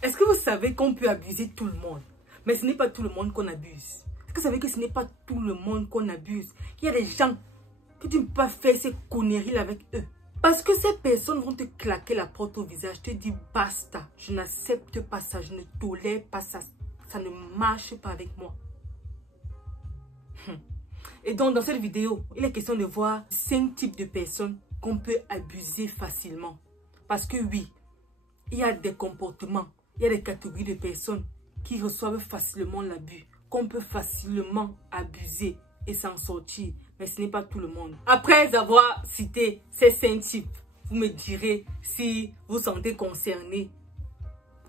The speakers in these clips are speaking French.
Est-ce que vous savez qu'on peut abuser tout le monde? Mais ce n'est pas tout le monde qu'on abuse. Est-ce que vous savez que ce n'est pas tout le monde qu'on abuse? Il y a des gens que tu ne peux pas faire ces conneries avec eux. Parce que ces personnes vont te claquer la porte au visage, te dire basta, je n'accepte pas ça, je ne tolère pas ça, ça ne marche pas avec moi. Et donc dans cette vidéo, il est question de voir 5 types de personnes qu'on peut abuser facilement. Parce que oui, il y a des comportements, il y a des catégories de personnes qui reçoivent facilement l'abus, qu'on peut facilement abuser et s'en sortir. Mais ce n'est pas tout le monde. Après avoir cité ces 5 types, vous me direz si vous sentez concerné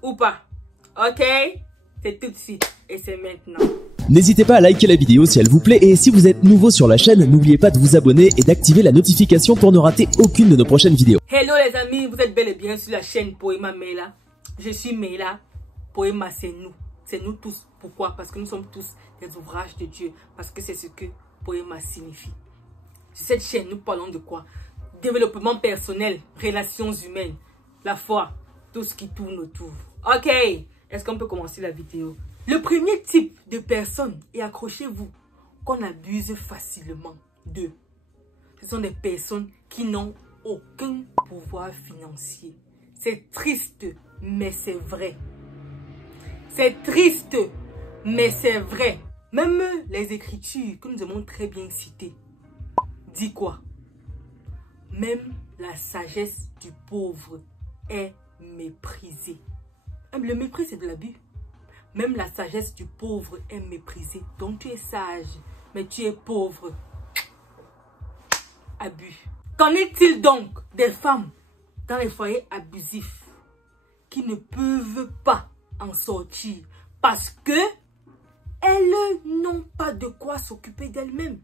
ou pas. Ok? C'est tout de suite et c'est maintenant. N'hésitez pas à liker la vidéo si elle vous plaît et si vous êtes nouveau sur la chaîne, n'oubliez pas de vous abonner et d'activer la notification pour ne rater aucune de nos prochaines vidéos. Hello les amis, vous êtes bel et bien sur la chaîne Poema Mela. Je suis Mela. Poema c'est nous. C'est nous tous. Pourquoi? Parce que nous sommes tous des ouvrages de Dieu. Parce que c'est ce que Poema signifie. Sur cette chaîne, nous parlons de quoi? Développement personnel, relations humaines, la foi, tout ce qui tourne autour. Ok, est-ce qu'on peut commencer la vidéo? Le premier type de personnes, et accrochez-vous, qu'on abuse facilement de, ce sont des personnes qui n'ont aucun pouvoir financier. C'est triste, mais c'est vrai. C'est triste, mais c'est vrai. Même les écritures que nous avons très bien citées, dit quoi? Même la sagesse du pauvre est méprisée. Le mépris, c'est de l'abus. Même la sagesse du pauvre est méprisée. Donc tu es sage, mais tu es pauvre. Abus. Qu'en est-il donc des femmes dans les foyers abusifs qui ne peuvent pas en sortir parce que elles n'ont pas de quoi s'occuper d'elles-mêmes?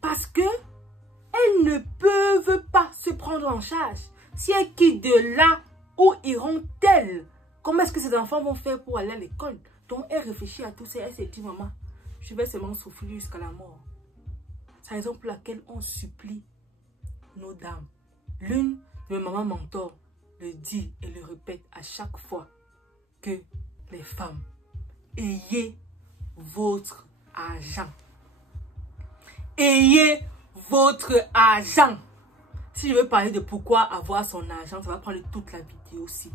Parce que elles ne peuvent pas se prendre en charge. Si elles quittent de là, où iront-elles? Comment est-ce que ces enfants vont faire pour aller à l'école? Donc elle réfléchit à tout ça. Elle s'est dit, maman, je vais seulement souffrir jusqu'à la mort. C'est la raison pour laquelle on supplie nos dames. L'une de mes mamans mentors le dit et le répète à chaque fois que les femmes, ayez votre argent. Ayez votre argent. Si je veux parler de pourquoi avoir son argent, ça va prendre toute la vidéo aussi.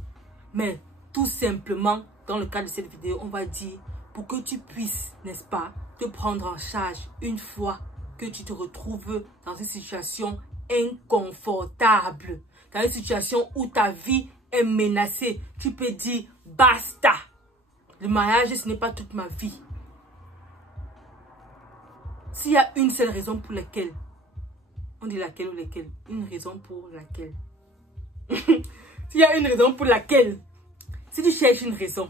Mais tout simplement, dans le cadre de cette vidéo, on va dire pour que tu puisses, n'est-ce pas, te prendre en charge une fois que tu te retrouves dans une situation inconfortable, dans une situation où ta vie est menacée. Tu peux dire basta. Le mariage, ce n'est pas toute ma vie. S'il y a une seule raison pour laquelle, on dit laquelle ou lesquelles, une raison pour laquelle. S'il y a une raison pour laquelle, si tu cherches une raison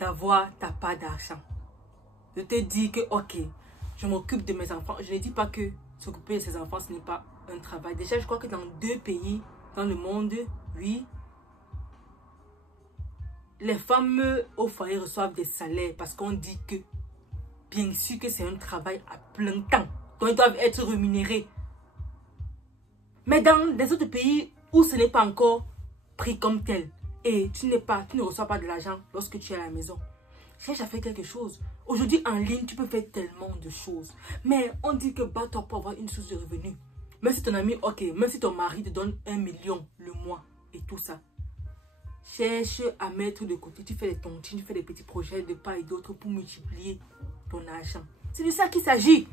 d'avoir ta part d'argent, je te dis que ok, je m'occupe de mes enfants. Je ne dis pas que s'occuper de ses enfants, ce n'est pas un travail. Déjà, je crois que dans 2 pays dans le monde, oui, les femmes au foyer reçoivent des salaires parce qu'on dit que, bien sûr que c'est un travail à plein temps. Donc, ils doivent être rémunérés. Mais dans les autres pays où ce n'est pas encore pris comme tel, et tu ne reçois pas de l'argent lorsque tu es à la maison, cherche à faire quelque chose. Aujourd'hui, en ligne, tu peux faire tellement de choses. Mais on dit que bats-toi pour avoir une source de revenus. Même si ton ami, ok, même si ton mari te donne 1 million le mois et tout ça, cherche à mettre de côté. Tu fais des tontines, tu fais des petits projets de part et d'autre pour multiplier ton argent. C'est de ça qu'il s'agit.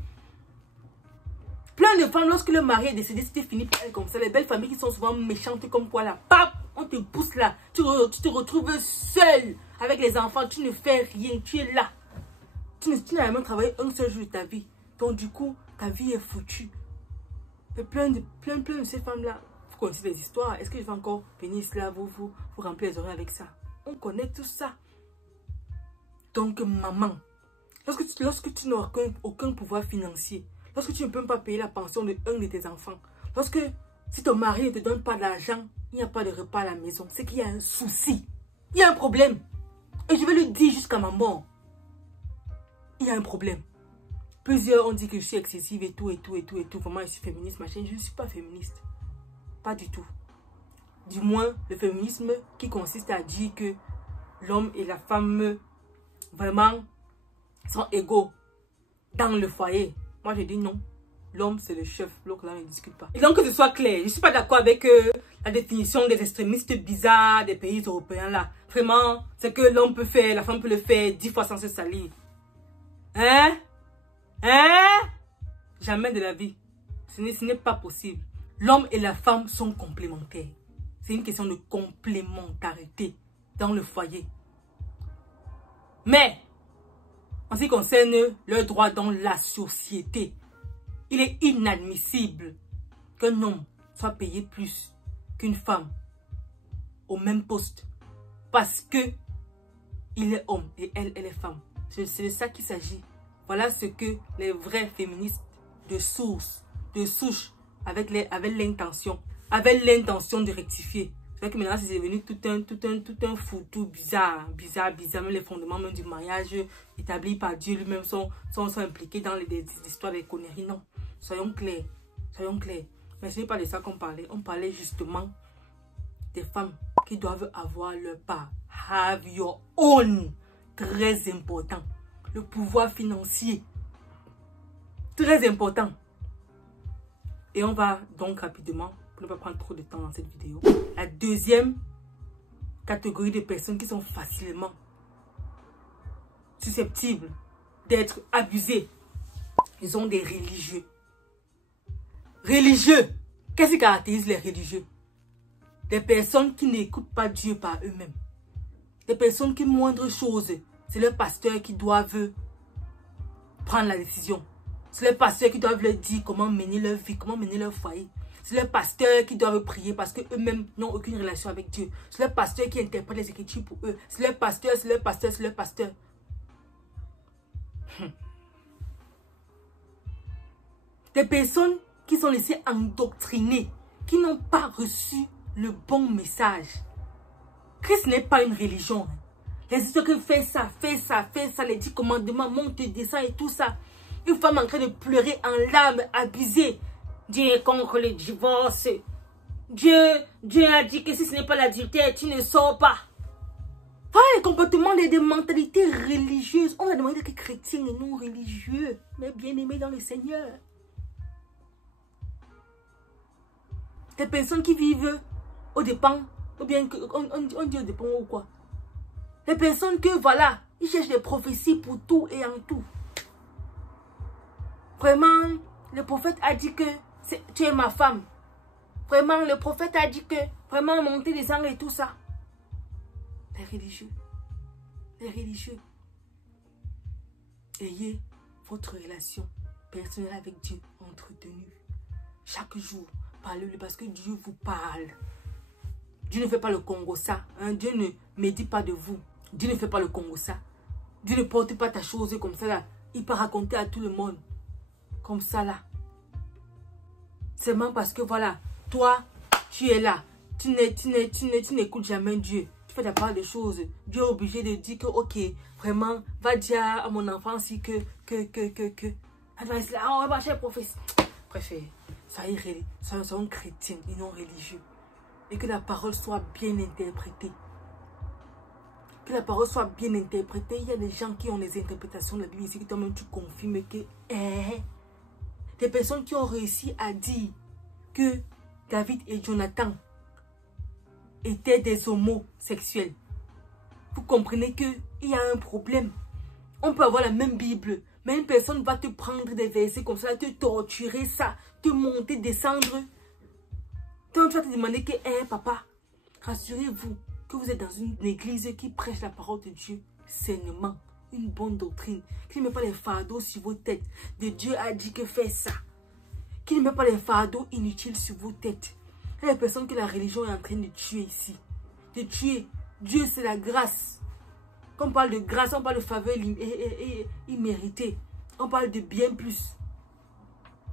Plein de femmes, lorsque le mari est décédé, c'était fini pour elles comme ça. Les belles familles qui sont souvent méchantes comme quoi là, pap, on te pousse là. Tu te retrouves seule avec les enfants, tu ne fais rien, tu es là. Tu n'as même travaillé un seul jour de ta vie. Donc du coup, ta vie est foutue. Et plein de ces femmes-là, vous connaissez les histoires. Est-ce que je vais encore venir là, vous remplir les oreilles avec ça? On connaît tout ça. Donc maman, lorsque tu n'as aucun pouvoir financier, lorsque tu ne peux même pas payer la pension de un de tes enfants, lorsque si ton mari ne te donne pas d'argent, il n'y a pas de repas à la maison, c'est qu'il y a un souci. Il y a un problème. Et je vais le dire jusqu'à ma mort. Il y a un problème. Plusieurs ont dit que je suis excessive et tout. Vraiment, je suis féministe, machin. Je ne suis pas féministe. Pas du tout. Du moins, le féminisme qui consiste à dire que l'homme et la femme vraiment sont égaux dans le foyer. Moi, je dis non. L'homme, c'est le chef. L'autre, là, ne discute pas. Et donc, que ce soit clair, je ne suis pas d'accord avec la définition des extrémistes bizarres des pays européens, là. Vraiment, c'est que l'homme peut faire, la femme peut le faire 10 fois sans se salir. Hein? Hein? Jamais de la vie. Ce n'est pas possible. L'homme et la femme sont complémentaires. C'est une question de complémentarité dans le foyer. Mais, en ce qui concerne leurs droits dans la société, il est inadmissible qu'un homme soit payé plus qu'une femme au même poste parce que il est homme et elle est femme. C'est de ça qu'il s'agit. Voilà ce que les vrais féministes de souche avaient l'intention de rectifier. C'est vrai que maintenant c'est devenu tout un foutu bizarre. Même les fondements même du mariage établis par Dieu lui-même sont impliqués dans les histoires des conneries. Non. Soyons clairs. Mais ce n'est pas de ça qu'on parlait. On parlait justement des femmes qui doivent avoir leur part. Have your own. Très important. Le pouvoir financier. Très important. Et on va donc rapidement, pour ne pas prendre trop de temps dans cette vidéo, la deuxième catégorie de personnes qui sont facilement susceptibles d'être abusées. Ils sont des religieux. Religieux. Qu'est-ce qui caractérise les religieux? Des personnes qui n'écoutent pas Dieu par eux-mêmes. Des personnes qui, moindre chose, c'est leur pasteur qui doivent prendre la décision. C'est les pasteurs qui doivent leur dire comment mener leur vie, comment mener leur foyer. C'est les pasteurs qui doivent prier parce qu'eux-mêmes n'ont aucune relation avec Dieu. C'est les pasteurs qui interprètent les Écritures pour eux. C'est les pasteurs. Des personnes qui sont laissées endoctriner, qui n'ont pas reçu le bon message. Christ n'est pas une religion. Les histoires que fais ça, les 10 commandements, monte, descend et tout ça. Une femme en train de pleurer en larmes, abusée. Dieu est contre le divorce. Dieu a dit que si ce n'est pas l'adultère, tu ne sors pas. Voilà les comportements des mentalités religieuses. On a demandé que chrétiens et non religieux, mais bien-aimés dans le Seigneur. Des personnes qui vivent au dépens, ou bien on dit au dépens ou quoi. Des personnes que voilà, ils cherchent des prophéties pour tout et en tout. Vraiment, le prophète a dit que tu es ma femme. Vraiment, le prophète a dit que vraiment monter des angles et tout ça. Les religieux. Ayez votre relation personnelle avec Dieu entretenue. Chaque jour, parlez-lui parce que Dieu vous parle. Dieu ne fait pas le Congo ça. Hein? Dieu ne médite pas de vous. Dieu ne fait pas le Congo ça. Dieu ne porte pas ta chose comme ça là. Il peut raconter à tout le monde. Comme ça là. Seulement parce que voilà, toi, tu es là. Tu n'écoutes jamais Dieu. Tu fais ta part de choses. Dieu est obligé de dire que, ok, vraiment, va dire à mon enfant si que. Elle va dire, oh, ma chère professeur. Préfère, soyons chrétiens et non religieux. Et que la parole soit bien interprétée. Que la parole soit bien interprétée. Il y a des gens qui ont des interprétations de la Bible ici, que toi-même tu confirmes que, des personnes qui ont réussi à dire que David et Jonathan étaient des homosexuels. Vous comprenez qu'il y a un problème. On peut avoir la même Bible, mais une personne va te prendre des versets comme ça, te torturer ça, te monter, descendre. Donc tu vas te demander que, papa, rassurez-vous que vous êtes dans une église qui prêche la parole de Dieu sainement. Une bonne doctrine, qui ne met pas les fardeaux sur vos têtes. De Dieu a dit que fais ça. Qui ne met pas les fardeaux inutiles sur vos têtes. Il y a des personnes que la religion est en train de tuer ici. De tuer. Dieu, c'est la grâce. Quand on parle de grâce, on parle de faveur imméritée. On parle de bien plus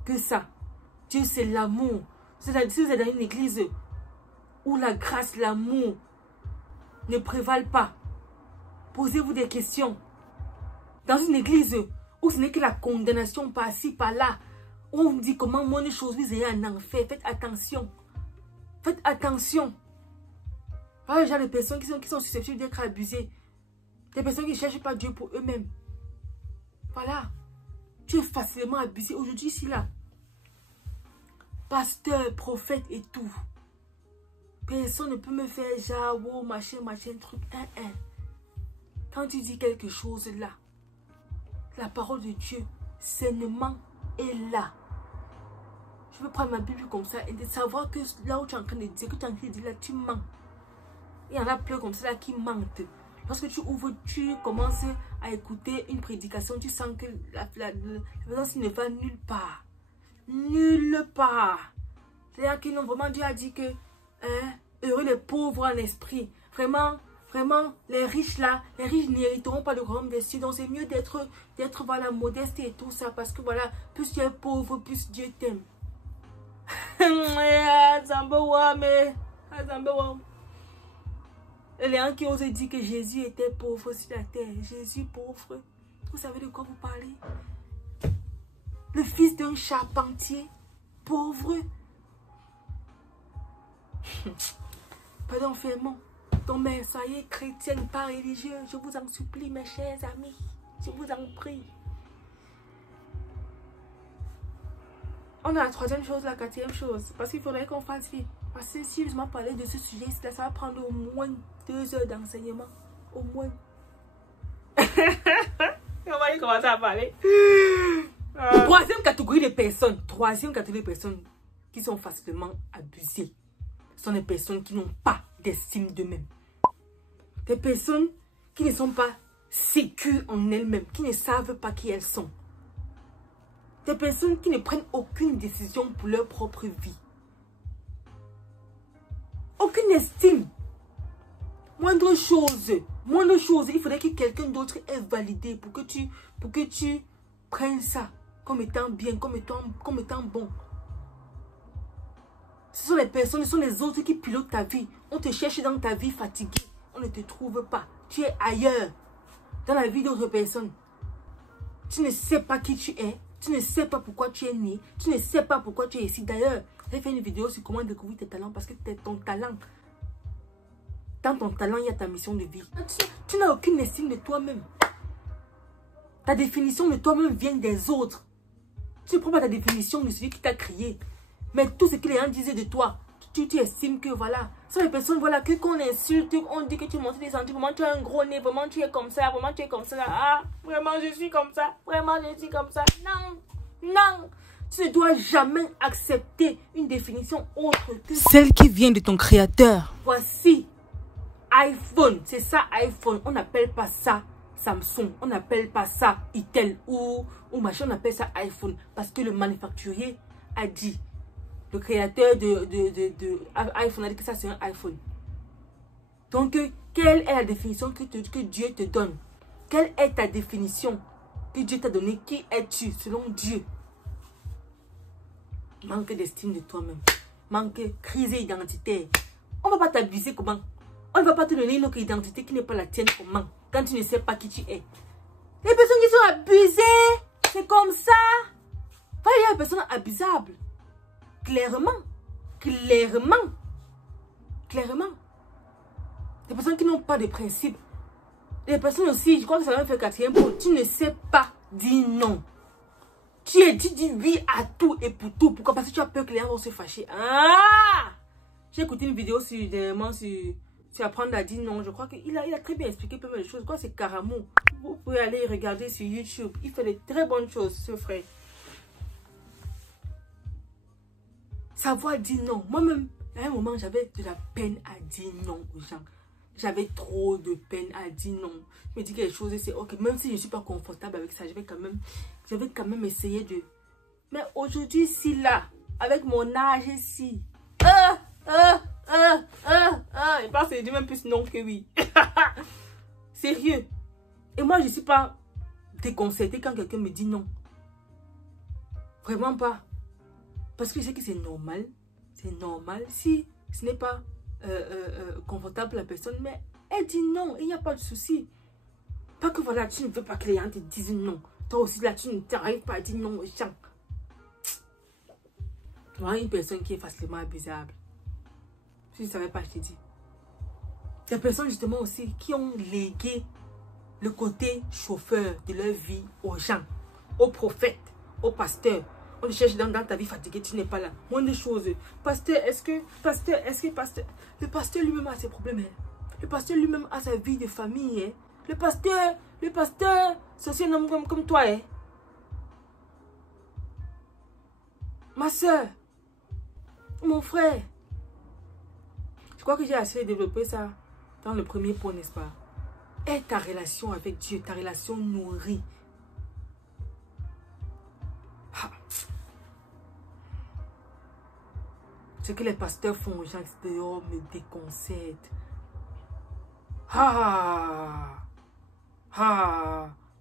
que ça. Dieu, c'est l'amour. Si vous êtes dans une église où la grâce, l'amour ne prévalent pas, posez-vous des questions. Dans une église où ce n'est que la condamnation par-ci, par-là, où on dit comment moi une chose vous ayez en enfer, faites attention. Faites attention. Voilà le genre de personnes qui sont susceptibles d'être abusées. Des personnes qui ne cherchent pas Dieu pour eux-mêmes. Voilà. Tu es facilement abusé. Aujourd'hui, ici, là. Pasteur, prophète et tout. Personne ne peut me faire genre, oh, machin, truc. Quand tu dis quelque chose là, la parole de Dieu, sainement est là. Je veux prendre ma Bible comme ça et de savoir que là où tu es en train de dire, que tu es en train de dire là, tu mens. Il y en a plein comme ça là qui mentent. Lorsque tu ouvres, tu commences à écouter une prédication, tu sens que la présence ne va nulle part. Nulle part. C'est-à-dire que non, vraiment Dieu a dit que heureux les pauvres en esprit. Vraiment, les riches là, les riches n'hériteront pas le royaume des cieux. Donc c'est mieux d'être voilà, modeste et tout ça. Parce que voilà, plus tu es pauvre, plus Dieu t'aime. Et les gens qui osent dire que Jésus était pauvre sur la terre. Jésus pauvre. Vous savez de quoi vous parlez? Le fils d'un charpentier pauvre. Pardon, fermons. Donc, mais soyez chrétienne, pas religieux. Je vous en supplie, mes chers amis. Je vous en prie. On a la troisième chose, la quatrième chose. Parce qu'il faudrait qu'on fasse vite. Parce que si je m'en parlais de ce sujet, ça va prendre au moins 2 heures d'enseignement. Au moins. On va y commencer à parler. Troisième catégorie de personnes. Troisième catégorie de personnes qui sont facilement abusées. Ce sont des personnes qui n'ont pas d'estime d'eux-mêmes. Des personnes qui ne sont pas sécures en elles-mêmes. Qui ne savent pas qui elles sont. Des personnes qui ne prennent aucune décision pour leur propre vie. Aucune estime. Moindre chose, il faudrait que quelqu'un d'autre ait validé pour que tu prennes ça comme étant bien, comme étant bon. Ce sont les personnes, ce sont les autres qui pilotent ta vie. On te cherche dans ta vie fatiguée. On ne te trouve pas. Tu es ailleurs. Dans la vie d'autres personnes. Tu ne sais pas qui tu es. Tu ne sais pas pourquoi tu es né. Tu ne sais pas pourquoi tu es ici. D'ailleurs, j'ai fait une vidéo sur comment découvrir tes talents. Parce que ton talent. Dans ton talent, il y a ta mission de vie. Tu n'as aucune estime de toi-même. Ta définition de toi-même vient des autres. Tu ne prends pas ta définition de celui qui t'a créé. Mais tout ce que les gens disaient de toi, tu estimes que voilà. Ce sont les personnes voilà, qu'on insulte, on dit que tu montres des sentiments, vraiment tu as un gros nez, vraiment tu es comme ça, vraiment tu es comme ça. Ah, vraiment je suis comme ça, vraiment je suis comme ça. Non. Tu ne dois jamais accepter une définition autre que celle qui vient de ton créateur. Voici iPhone, c'est ça iPhone. On n'appelle pas ça Samsung, on n'appelle pas ça Itel ou machin, on appelle ça iPhone. Parce que le manufacturier a dit. Le créateur de iPhone a dit que ça c'est un iPhone. Donc, quelle est la définition que Dieu te donne? Quelle est ta définition que Dieu t'a donnée? Qui es-tu selon Dieu? Manque d'estime de toi-même. Manque crise identitaire. On ne va pas t'abuser comment? On ne va pas te donner une autre identité qui n'est pas la tienne comment? Quand tu ne sais pas qui tu es. Les personnes qui sont abusées, c'est comme ça. Enfin, il y a des personnes abusables. Clairement. Des personnes qui n'ont pas de principe. Des personnes aussi, je crois que ça va me faire quatrième point. Tu ne sais pas dire non. Tu dis oui à tout et pour tout. Pourquoi? Parce que tu as peur que les gens vont se fâcher. Ah! J'ai écouté une vidéo sur apprendre à dire non. Je crois qu'il a très bien expliqué plein de choses. Je crois que c'est Caramo. Vous pouvez aller regarder sur YouTube. Il fait de très bonnes choses, ce frère. Savoir dire non. Moi-même, à un moment, j'avais de la peine à dire non aux gens. J'avais trop de peine à dire non. Je me dis quelque chose et c'est ok. Même si je ne suis pas confortable avec ça, je vais quand même essayer de... Mais aujourd'hui, si là, avec mon âge ici... Je pense que je dis même plus non que oui. Sérieux. Et moi, je ne suis pas déconcertée quand quelqu'un me dit non. Vraiment pas. Parce que je sais que c'est normal. C'est normal. Si ce n'est pas confortable pour la personne, mais elle dit non. Il n'y a pas de souci. Pas que voilà, tu ne veux pas que les gens te disent non. Toi aussi, là, tu n'arrives pas à dire non aux gens. Voilà une personne qui est facilement abusable. Si tu ne savais pas, je te dis. Des personnes justement aussi qui ont légué le côté chauffeur de leur vie aux gens, aux prophètes, aux pasteurs. On te cherche dans ta vie fatiguée, tu n'es pas là. Moins de choses. Pasteur, est-ce que le pasteur lui-même a ses problèmes. Hein? Le pasteur lui-même a sa vie de famille. Hein? Le pasteur, c'est aussi un homme comme toi. Hein? Ma soeur, mon frère. Je crois que j'ai assez développé ça dans le premier point, n'est-ce pas? Aie ta relation avec Dieu, ta relation nourrie. Ah. Ce que les pasteurs font aux gens extérieurs me déconcerte.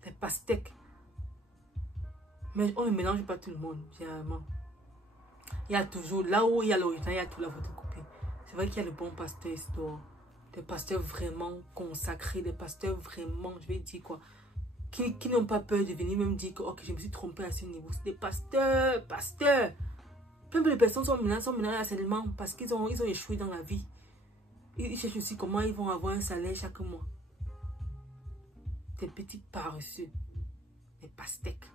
Les pastèques. Mais on ne mélange pas tout le monde, généralement. Il y a toujours, là où il y a l'original, il y a tout la photocopie. C'est vrai qu'il y a le bon pasteur histoire. Des pasteurs vraiment consacrés, des pasteurs vraiment, je vais dire quoi, qui n'ont pas peur de venir même dire que je me suis trompé à ce niveau. C'est des pasteurs. Plein de personnes sont menacées harcèlement parce qu'ils ont échoué dans la vie. Ils cherchent aussi comment ils vont avoir un salaire chaque mois. Des petits paresseux, des pastèques.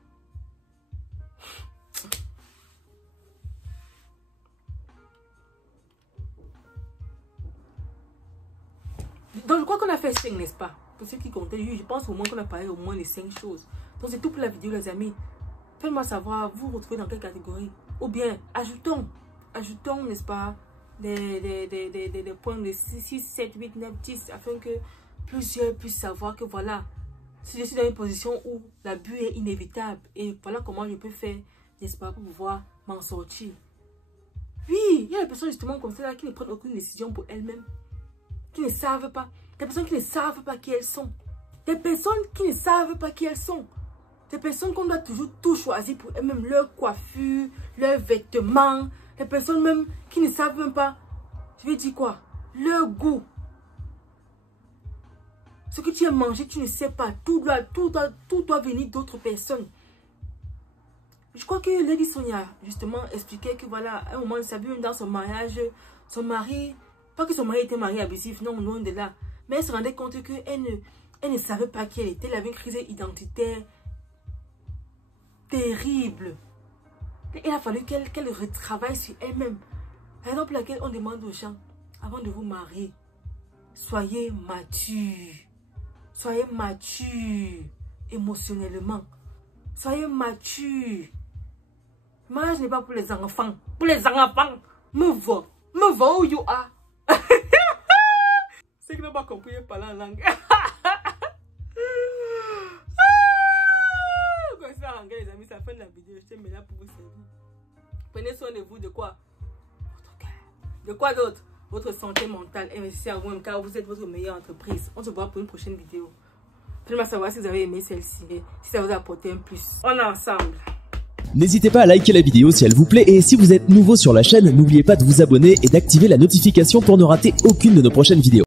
Donc je crois qu'on a fait 5, n'est-ce pas? Pour ceux qui comptaient, je pense au moins qu'on a parlé au moins de 5 choses. Donc c'est tout pour la vidéo, les amis. Faites-moi savoir, vous vous retrouvez dans quelle catégorie? Ou bien, ajoutons, n'est-ce pas, des points de 6, 7, 8, 9, 10, afin que plusieurs puissent savoir que voilà, si je suis dans une position où l'abus est inévitable, et voilà comment je peux faire, n'est-ce pas, pour pouvoir m'en sortir. Oui, il y a des personnes justement comme ça là, qui ne prennent aucune décision pour elles-mêmes, qui ne savent pas, des personnes qui ne savent pas qui elles sont, des personnes qui ne savent pas qui elles sont. Des personnes qu'on doit toujours tout choisir pour elles-mêmes, leur coiffure, leurs vêtements. Des personnes même qui ne savent même pas, je vais dire quoi, leur goût. Ce que tu as mangé, tu ne sais pas. Tout doit venir d'autres personnes. Je crois que Lady Sonia, justement, expliquait que voilà, à un moment, elle savait même dans son mariage, son mari, pas que son mari était mari abusif, non, loin de là. Mais elle se rendait compte qu'elle ne savait pas qui elle était. Elle avait une crise identitaire terrible. Il a fallu qu'elle retravaille sur elle-même. Raison pour laquelle on demande aux gens, avant de vous marier, soyez mature. Soyez mature émotionnellement. Soyez mature. Le mariage n'est pas pour les enfants. Pour les enfants, me va où you are. C'est que n'ont pas compris, parler en langue. Les amis, c'est la fin de la vidéo. Je suis là pour vous servir. Prenez soin de vous. De quoi? Votre cœur. De quoi d'autre? Votre santé mentale. Investissez en vous-même car vous êtes votre meilleure entreprise. On se voit pour une prochaine vidéo. Faites-moi savoir si vous avez aimé celle-ci. Si ça vous a apporté un plus. On est ensemble. N'hésitez pas à liker la vidéo si elle vous plaît et si vous êtes nouveau sur la chaîne, n'oubliez pas de vous abonner et d'activer la notification pour ne rater aucune de nos prochaines vidéos.